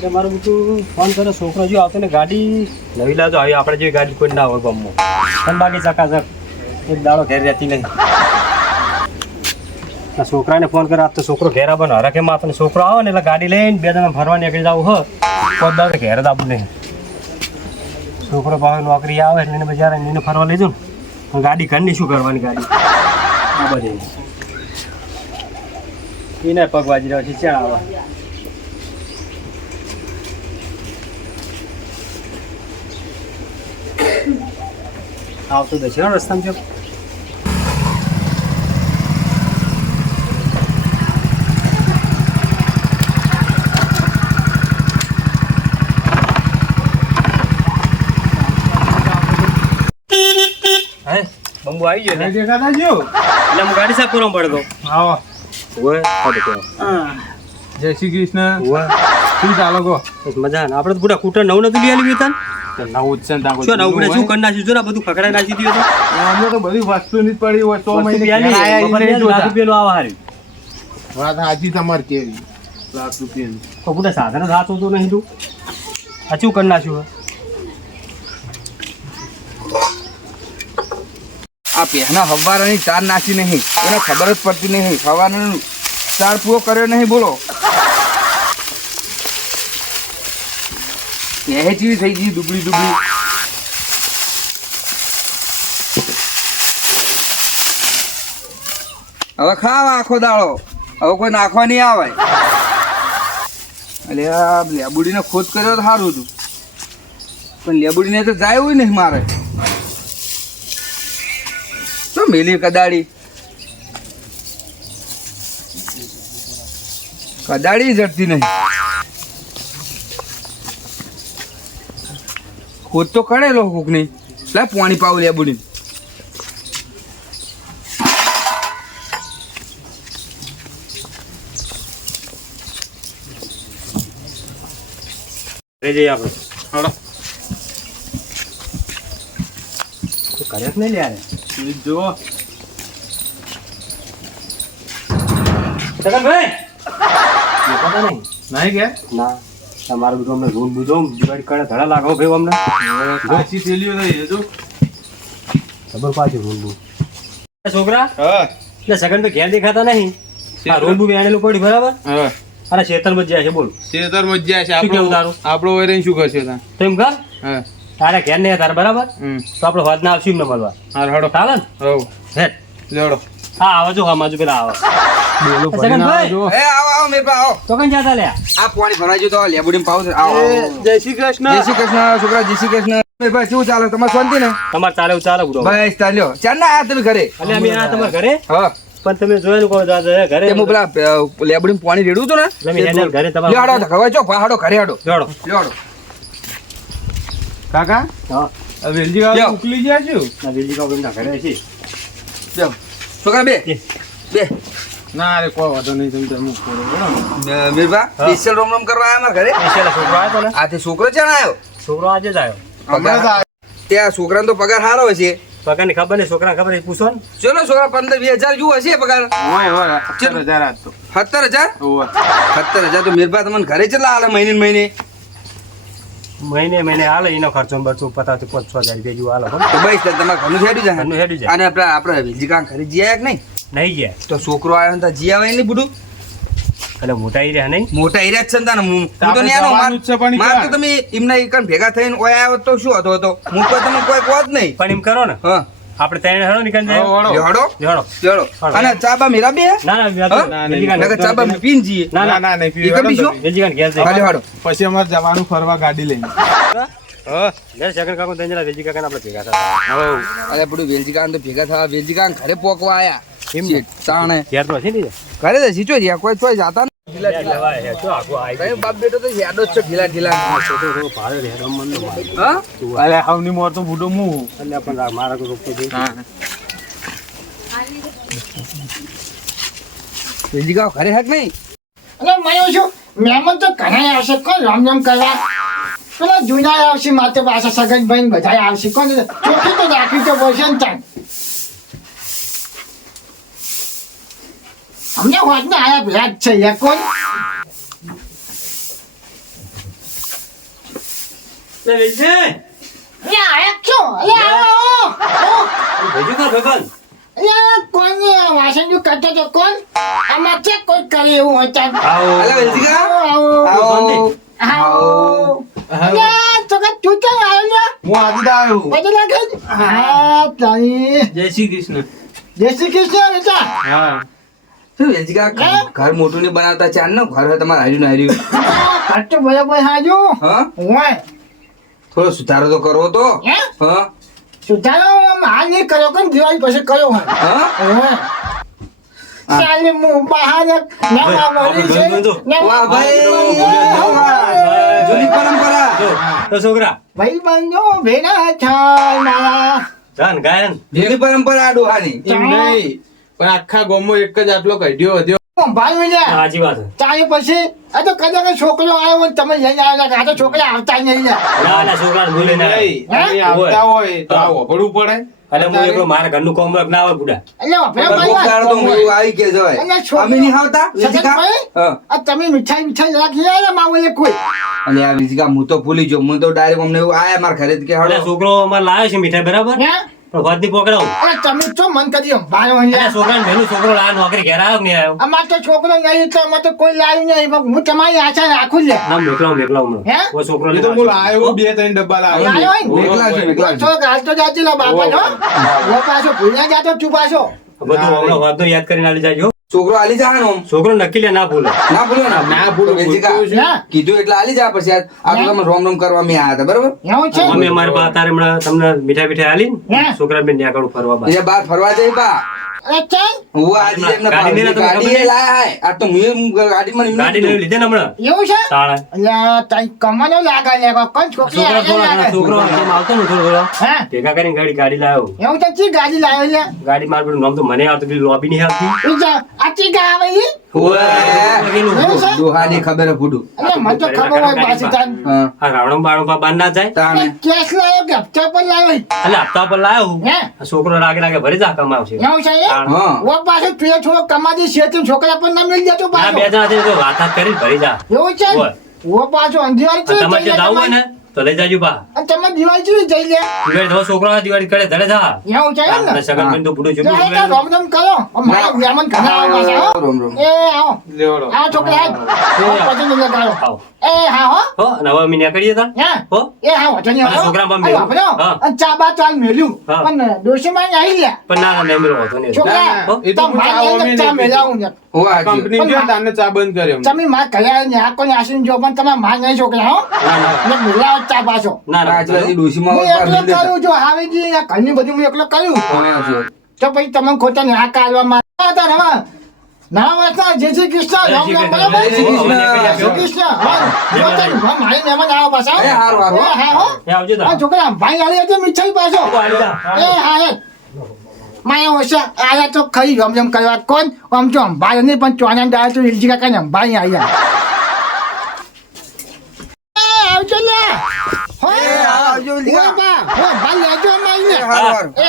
એટલે મારું બધું ફોન કરે છોકરો જો આવતો ને ગાડી નવી લાવજો આવી આપણે જેવી ગાડી કોઈ ના હોય ગમો પણ બાકી ચકાચક એક દાડો ઘેર રહેતી નહીં. છોકરાને ફોન કરે આપ તો છોકરો ઘેર આવવાનો હરકે માં આપણને છોકરો આવે ને એટલે ગાડી લઈને 2 જણા ફરવા નીકળી જવું હોય કોઈ દાડો ઘેર જ આવવું નહીં. છોકરો ભાવે નોકરી આવે એટલે એને બજાર એને ફરવા લઈ જાઉં ને ગાડી ઘરની શું કરવાની ગાડી આ બધી એને પગ વાજી રહ્યો છે ક્યાં આવે આવતો દશે રસ્તામાં છે. બંબુ આવી ગયો ને દેખાતા જો એટલે હું ગાડી સાફ કરવા પડતો. આવો ઓય જય શ્રી કૃષ્ણ. ઓય શું ચાલો કહો? બસ મજા ને આપણે તો પૂરા કૂટર નવું નથી લઈ આલી વેતન નવું જ છે ને તાકો શું નવું પડે શું કરી નાખ્યું જો ને બધું ખકડાઈ નાખી દીધું તો અમને તો બધી વસ્તુ ની પડી હોય તો મહિને લાખ રૂપિયાનું આવા હારી વાત સાચી તમારે કેવી લાખ રૂપિયાની તો પૂરા સાધન જ હાથ હોતો નહીં તું આ શું કરી નાખ્યું આ પહેના હવારાની ચાર નાખી નહીં એને ખબર જ પડતી નહીં હવાનો ચાર પૂરો કર્યો નહીં બોલો પહે જેવી થઈ ગઈ દુબળી દુબળી હવે ખાવ આખો દાડો હવે કોઈ નાખવા નહીં આવે એટલે આ લેબુડીને ખોદ કર્યો તો સારું હતું પણ લેબુડીને તો જાય એવું નહીં મારે તો મેલી કદાડી જડતી નહીં ખોદ તો કરેલો કોકની લે પાણી પાવ લેબુડી રે જઈએ આપણે હાલો તો કર્યા જ નહીં લે યાર જો સગનભાઈ દેખાતા નહીં નહીં કે ના તમારું બધું અમને રૂમ બુધો દિવાળી કરે ધડા લાગો ભાઈ અમને કાચી થેલીઓ થઈ જો ખબર પાછું રૂમ બુ છોકરા હા એટલે સગનભાઈ ઘેર દેખાતા નહીં આ રૂમ બુ વેણેલું પડી બરાબર હા અરે શેતરમાં જ જાય છે બોલ શેતર મજા છે શું કેવું તારું? આપણો વૈરણ શું કરશે તા તો એમ કર હા તારે ઘેર નહીં તારે બરાબર તો આપણે હોદ ના આવશું એમને મળવા હાર હડો ચાલે ને હવ હેટ લેડો હા આવો જો હા માજુ પેલા આવો બોલો સગનભાઈ જો એ આવો મેં પા આવો તો કઈ જતા લ્યા આ પાણી ભરાઈ ગયું તો લેબુડીમાં પાવ છે આવો જય શ્રી કૃષ્ણ જય શ્રી કૃષ્ણ છોકરા જય શ્રી કૃષ્ણ મેં ભાઈ શું ચાલે તમારે શાંતિ ને તમારે ચાલે એવું ચાલે બુડો બસ ચાલ્યો ચાલ ના આ તમે ઘરે એટલે અમે આ તમારા ઘરે હા પણ તમે જોયેલું કહો દાદા ઘરે તે હું પેલા લેબડીમાં પાણી રેડું હતું ને એટલે મેં હેડલ ઘરે તમારા લ્યો હાડો હવે ચો હાડો ઘરે હાડો જોડો લ્યો હાડો કાકા હા આ વેલજી વાળા મોકલી ગયા છું ના વેલી કાવ એમના ઘરે છે જાઓ છોકરા બે બે ના અરે કોઈ વાંધો નહીં તમે તમે કરો મીરબા સ્પેશિયલ રોમ રોમ કરવા આયા મારા ઘરે પેલા છોકરો આવ્યો તો ને આ તે છોકરો ચાણ આવ્યો છોકરો આજે જ આવ્યો પગાર ત્યાં છોકરાનો તો પગાર સારો હશે પગારની ખબર નહીં છોકરાને ખબર છે પૂછો ને ચલો છોકરા 15-20 હજાર જેવું હશે પગાર હોય હોય 17,000 આજ તો 17,000 હોય 17,000 તો મીરબા તમને ઘરે કેટલા હાલે મહિને ને મહિને મહિને હાલે એનો ખર્ચો બરચો પતાવતી 5,000 રૂપિયા જેવું હાલે તો બસ તમારે ઘરનું હેડ્યું જાય ઘરનું હેડ્યું જાય. અને આપણે વિલજીકાં ઘરે જી આયા કે નહીં નહીં ગયા તો છોકરો આવ્યો ને તો જી આવે નહીં બુડું એટલે મોટા ઈ રહ્યા નહીં મોટા હીરા જ છે ને તાને હું તો આપણે ન્યાનો જવાનું જ છે પણ માર તો ક્યાં? તમે એમના એકન ભેગા થઈને ઓય આવ્યો તો શું હતો તો હું કોઈ તમને કોઈ કહો જ નહીં પણ એમ કરો ને હા આપણે ત્રણ હેડો નીકળી જાય હળો. લેહડો હેડો લેહડો હળો. અને ચાબા મેરા બે ના ના ના, નહીં. નકર ચાબા પીન જીએ ના ના ના ના નહીં ઈ કમી શું? વેજીકાન ઘેર જઈ હાલે હાડો પછી અમારે જવાનું ફરવા ગાડી લઈને હા ઘેર સેકન્ડ કાકો ત્રણ જણા વેજી કાકાને આપણે ભેગા થતા અરે બધું વેલજીકાન તો ભેગા થવા વેલજીકાન ઘરે પોકવા આયા એમ શેઠ, તાણે ઘેર તો હશે ને ઘરે તો સીચો જ્યાં કોઈ ચોય જાતા ને ઢીલા ઢીલા શું આખું આવી કઈ બાપ બેટો તો હેડો જ છે ઢીલા ઢીલા થોડો ભારે હેડો મન હા અરે હાવની મોર તો બુડો હું એટલે પણ મારા કોઈ રોકતો નહીં હા વેલજીકાન ઘરે હક નહીં અરે મયો છું મહેમાન તો ઘણા આવશે કોણ રામ રામ કરવા પેલા જૂના આવશે માથે પાછા સગનભાઈ ને બધા આવશે કોણ ચોખ્ખી તો રાખવી તો પડશે ને તાન અમને વાત ને આયા ભેગા જ છે યાર કોણ ચાલ છે અલ્યા આયા છો અલ્યા આવો ભેજુ કર ભગવાન અલ્યા કોણ વાસણ જો કરતો તો કોણ આમાં છે કોઈ કરે એવું હોય ચાલ આવો અલે વેલજીકા આવો આવો આવો અલ્યા તો કે તું ક્યાં આવ્યો લ્યા હું આદિતા આવ્યો પછી લાગે હા તારી જય શ્રી કૃષ્ણ જય શ્રી કૃષ્ણ બેટા હા શું વેલજીકા ઘર મોટું નહીં બનાવતા ચાર ને ઘર હોય તમારે હાર્યું ને હાર્યું ખર્ચો બરાબર હાજો હા હોય થોડો સુધારો તો કરવો તો હે હા સુધારો હાલ નહીં કર્યો કે દિવાળી પછી કર્યો હોય હા હોય ચાલે હું બહાર નવા આપણે વળી છે બંધો. વાહ ભાઈ જૂની પરંપરા જો તો છોકરા ભાઈ બંધો ભેગા થાય મારા જાન ગાયન જૂની પરંપરા આ ડોહાની એમ નહીં પણ આખા ગામમાં એક જ આટલો કઢ્યો વધ્યો ભાઈ મિલ્યા સાચી વાત છે. ચાલે પછી આ તો કદાચ છોકરો આવ્યો હોય તમે લઈને આવ્યા આ તો છોકરા આવતા જ નહીં લ્યા. ના ના છોકરાને ભૂલે ના નહીં હે? અહીં આવતા હોય તો આ વભડવું પડે અરે હું એકલો મારા ઘરનું કોમ રખ ના આવે બુડા એટલે વપરાય કોક ભાઈ દાડો તો હું એવું આવી કે જોય અલ્યા છોકરો. અમે નહીં આવતા વેલજીકા સગનભાઈ? હા આ તમે મીઠાઈ રાખી આવ્યા માવલે કોઈ અને આ વેલજીકા હું તો ભૂલી ગયો હું તો ડાયરેક્ટ અમને એવું આયા માર ઘરે કે અરે હળો છોકરો અમારે લાવ્યો છે મીઠાઈ બરાબર હે પણ વાતની પકડાવું અરે તમે તો મન કરી ભાઈ અરે અહીંયા છોકરાને ભેલું છોકરો લાવ્યો નોકરી ઘેર આવ્યો કે નહીં આવ્યો અમાર તો છોકરો નહીં તો અમાર તો કોઈ લાવ્યું નહીં પણ હું તમારી આશા રાખું લે ના મોકલાવું હે? હમણાં ઓ છોકરો એ તો હું લાવ્યો 2-3 ડબ્બા લાવ્યો લાવ્યો હોય ને? મેકલા છે મેકલા છે તો ગાલ તો જાતી લા બાપા નો વો પાછો ભૂલ્યા જાતો તું પાછો બધું હમણાં વાતો યાદ કરીને આલી જાજો છોકરો આલી જા ને આમ. છોકરો નક્કી લે ના ભૂલે ના ભૂલો ને ના ભૂલો, વેલજીકા ભૂલતું છે. હે કીધું એટલે આલી જા પછી આ તો તમે રોમ રોમ કરવા મેં આયા હતા બરાબર એવું છે અમે અમારી બા તારે હમણાં તમને મીઠાઈ આલી ને હે? છોકરા બેન ત્યાં આગળ ફરવા બા એટલે બાર ફરવા જઈ બા અરે ચાલ હું આજે એમને ગાડી લઈને તમે ગાડી ખબર લાયા હાય આ તો હું એમ ગાડીમાં એમને ગાડી નવી લીધે ને હમણાં એવું છે તાળા અલ્યા તાઈ કમાનો લાગે લે કોણ છોકરી છોકરા આગળ થોડા લાગે છોકરો જેમ આવતો ને થોડો થોડો હે ભેગા કરીને ગાડી લાવ્યો એવું તો ચી ગાડી લાવ્યો લે ગાડી માર પેલું નામ તો મને આવતું પેલી લોબી નહીં આવતી ઈ જા આચી ગા આવે ઈ ઓય એવું છે? દોહાની ખબર હે ફૂટું અરે મને તો ખબર હોય પાછી તાન હા આ રાવણો બાણો બાર ના જાય તાને કેસ લાવ્યો કે હપ્તા પર લાવ્યો એટલે હપ્તા પર લાવ્યો હે આ છોકરો રાગે રાગે ભરી જા કમાવશે એવું છે એ હા વો પાછો તું થોડો કમાદી છે તું છોકરા પર ના મિલ જતો આ પાછો બે જણા છે તો વાત હાથ કરીને ભરી જા એવું છે હોય. વો પાછો અંધિયાર છે તમારે જે જાવું હોય ને તો લઈ જાજો બા અને તમે દિવાળી ચૂરી જઈ લે દિવાળી તો છોકરો આ દિવાળી કરે ધરે જા એવું છે એમ ને અને સગન બેન તો પૂરું જો ચૂક્યું એ તો રોમ રોમ કરો મારા મહેમાન ઘણા આવે પાછા હો. રોમ રોમ એ આવો લેવડો આ છોકરા પછી મિલ ગાળો આવો. એ હા હો હો અને હવે અમે નીકળીએ તા હે હો એ હા વચન અને છોકરામાં મેલ્યું. હા. અને ચા બા ચાલ મેલ્યું હા. પણ ડોશી માં આવી લે પણ ના ના નહીં મેળવો વાંધો નહીં. છોકરા ના, ના, એ તો તો ચા મારે ઓમે એને ચા નહીં મેલાવું ને ઓ હાજી કંપની ગયો તાને ચા બંધ કર્યો તમે માં કયા ને આ કોઈ આસીન જો પણ તમે માં નહીં છોકરા હો ના ના ને મેલાવ ચા પાછો ના ના આજુબાજુ ડોશીમાં હું વાર એકલો મિલ દેતા. કરું જો હાવેજી આ ઘરની બધું હું એકલો કર્યું હા, હાજી. તો પછી તમે ખોટા ને આ કાઢવા માંગતા હતા ને હવે ના વાંચતા જય શ્રી કૃષ્ણ રામ રામ બરાબર જય શ્રી કૃષ્ણ. જય શ્રી કૃષ્ણ હા જો તને મારી મહેમાન આવો પાછા એ હારું, હારું. એ હા હો એ આવજો તા આ છોકરા ભાઈ આલી હતી મીઠાઈ પાછો આવી જા. એ હા એ માયા ઓછા આયા તો ખરી રમઝમ કરવા કોણ આમ તો અંબાઈ નહીં પણ ચોના દાળ તો ઇલજી કાકા ને અંબાઈ આયા આવજો લે હો આવજો, ઇલજી હો કાકા. બા હો ભાઈ લેજો અમારી ને હારું, હારું. એ